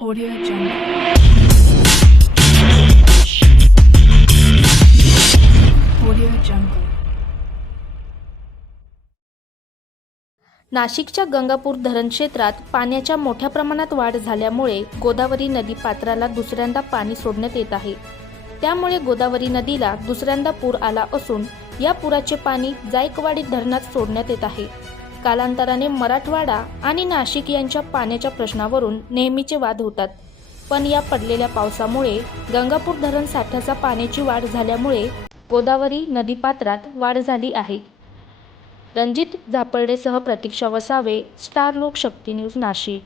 Audio Jungle. Audio Jungle. नाशिकच्या गंगापूर धरण क्षेत्रात पाण्याच्या मोठ्या प्रमाणात वाढ झाल्यामुळे गोदावरी नदी पात्राला दुसऱ्यांदा पाणी सोडण्यात येत आहे त्यामुळे गोदावरी नदीला दुसऱ्यांदा पूर आला असून या पुराचे पाणी जायकवाडी धरणात सोडण्यात येत आहे कालांतराने मराठवाडा आणि नाशिक यांच्या पाण्याच्या प्रश्नावरून नेहमीचे वाद होतात. पण या पडलेल्या पावसामुळे गंगापूर धरण साठ्याचा पाण्याची वाढ झाल्यामुळे गोदावरी नदीपात्रात वाढ झाली आहे. रणजित झापर्डेसह प्रतीक्षा वसावे स्टार लोकशक्ती न्यूज नाशिक.